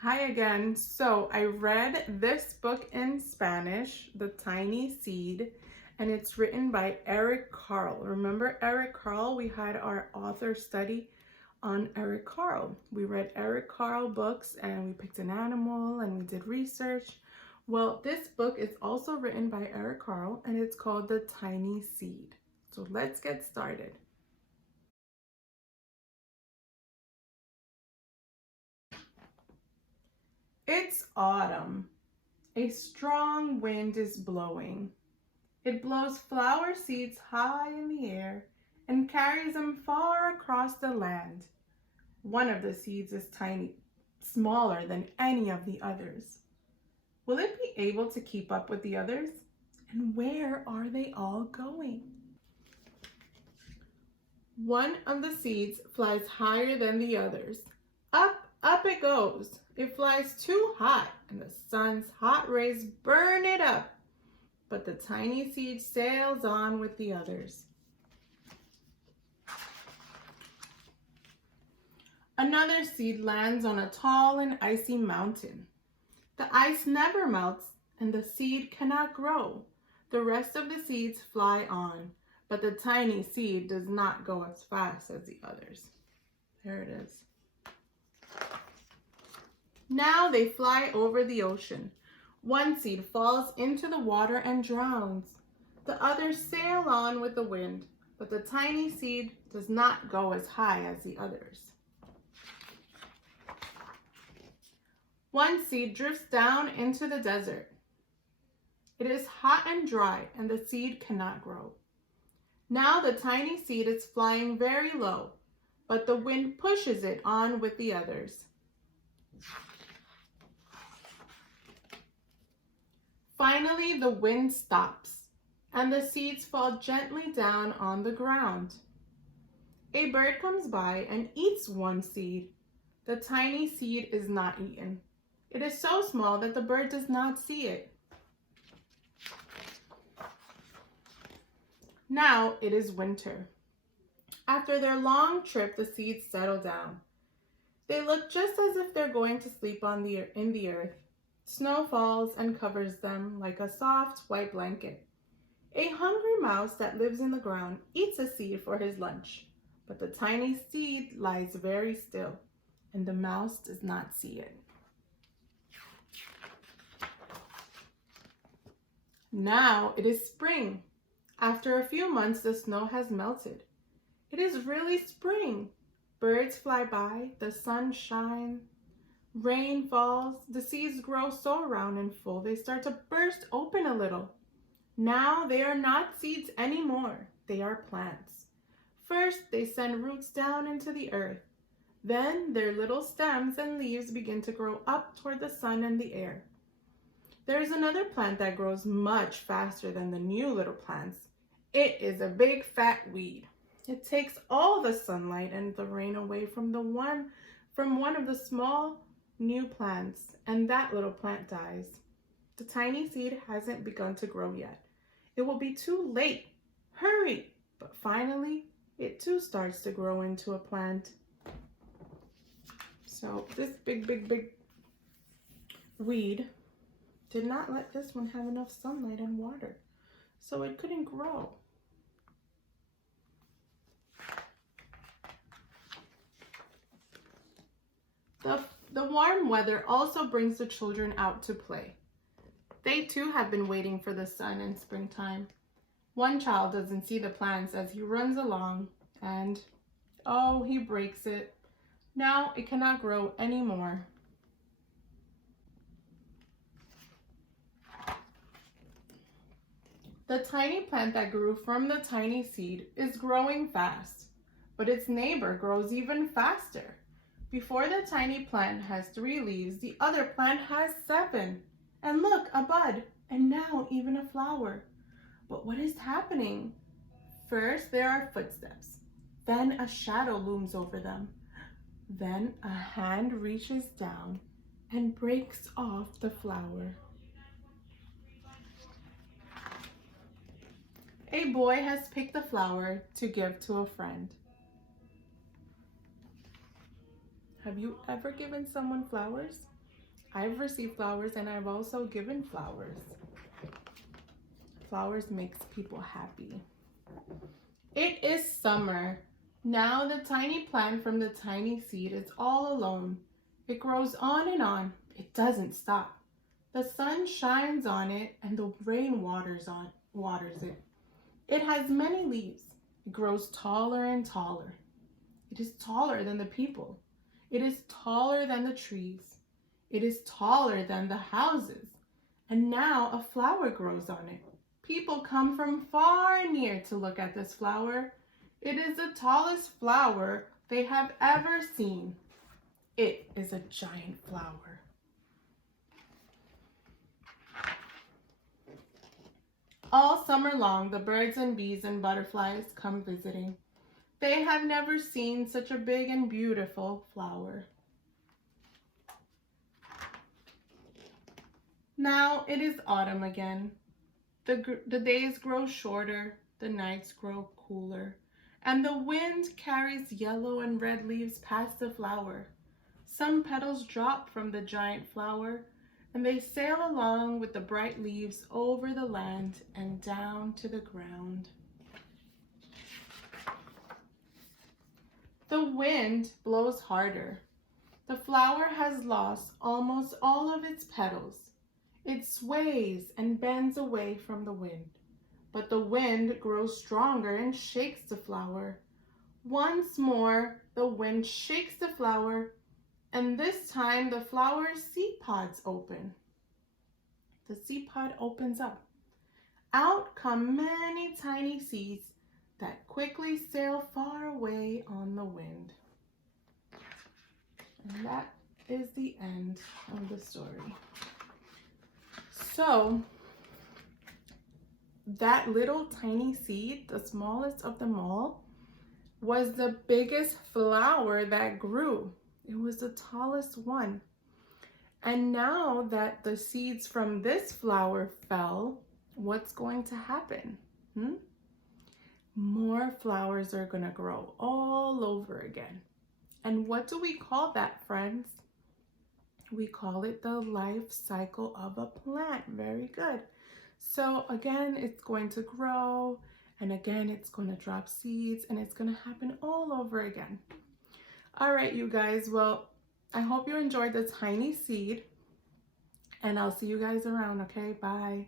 Hi again. So I read this book in Spanish, The Tiny Seed, and it's written by Eric Carle. Remember Eric Carle? We had our author study on Eric Carle. We read Eric Carle books and we picked an animal and we did research. Well, this book is also written by Eric Carle and it's called The Tiny Seed. So let's get started. It's autumn. A strong wind is blowing. It blows flower seeds high in the air and carries them far across the land. One of the seeds is tiny, smaller than any of the others. Will it be able to keep up with the others? And where are they all going? One of the seeds flies higher than the others. Up it goes. It flies too high, and the sun's hot rays burn it up. But the tiny seed sails on with the others. Another seed lands on a tall and icy mountain. The ice never melts, and the seed cannot grow. The rest of the seeds fly on, but the tiny seed does not go as fast as the others. There it is. Now they fly over the ocean. One seed falls into the water and drowns. The others sail on with the wind, but the tiny seed does not go as high as the others. One seed drifts down into the desert. It is hot and dry, and the seed cannot grow. Now the tiny seed is flying very low, but the wind pushes it on with the others. Finally, the wind stops, and the seeds fall gently down on the ground. A bird comes by and eats one seed. The tiny seed is not eaten. It is so small that the bird does not see it. Now it is winter. After their long trip, the seeds settle down. They look just as if they're going to sleep in the earth. Snow falls and covers them like a soft white blanket. A hungry mouse that lives in the ground eats a seed for his lunch, but the tiny seed lies very still, and the mouse does not see it. Now it is spring. After a few months, the snow has melted. It is really spring. Birds fly by, the sun shines, rain falls, the seeds grow so round and full they start to burst open a little. Now they are not seeds anymore, they are plants. First, they send roots down into the earth. Then their little stems and leaves begin to grow up toward the sun and the air. There is another plant that grows much faster than the new little plants. It is a big fat weed. It takes all the sunlight and the rain away from one of the small new plants, and that little plant dies. The tiny seed hasn't begun to grow yet. It will be too late. Hurry! But finally, it too starts to grow into a plant. So this big weed did not let this one have enough sunlight and water, so it couldn't grow. The warm weather also brings the children out to play. They too have been waiting for the sun in springtime. One child doesn't see the plants as he runs along and, oh, he breaks it. Now it cannot grow anymore. The tiny plant that grew from the tiny seed is growing fast, but its neighbor grows even faster. Before the tiny plant has 3 leaves, the other plant has 7. And look, a bud, and now even a flower. But what is happening? First, there are footsteps. Then a shadow looms over them. Then a hand reaches down and breaks off the flower. A boy has picked the flower to give to a friend. Have you ever given someone flowers? I've received flowers and I've also given flowers. Flowers makes people happy. It is summer. Now the tiny plant from the tiny seed is all alone. It grows on and on. It doesn't stop. The sun shines on it and the rain waters it. It has many leaves. It grows taller and taller. It is taller than the people. It is taller than the trees. It is taller than the houses. And now a flower grows on it. People come from far and near to look at this flower. It is the tallest flower they have ever seen. It is a giant flower. All summer long, the birds and bees and butterflies come visiting. They have never seen such a big and beautiful flower. Now it is autumn again. The days grow shorter, the nights grow cooler, and the wind carries yellow and red leaves past the flower. Some petals drop from the giant flower, and they sail along with the bright leaves over the land and down to the ground. The wind blows harder. The flower has lost almost all of its petals. It sways and bends away from the wind, but the wind grows stronger and shakes the flower. Once more, the wind shakes the flower, and this time the flower's seed pods open. The seed pod opens up. Out come many tiny seeds that quickly sail far away on the wind. And that is the end of the story. So, that little tiny seed, the smallest of them all, was the biggest flower that grew. It was the tallest one. And now that the seeds from this flower fell, what's going to happen? More flowers are going to grow all over again. And what do we call that, friends? We call it the life cycle of a plant. Very good. So again, it's going to grow, and again, it's going to drop seeds, and it's going to happen all over again. All right, you guys. Well, I hope you enjoyed the tiny seed, and I'll see you guys around, okay? Bye.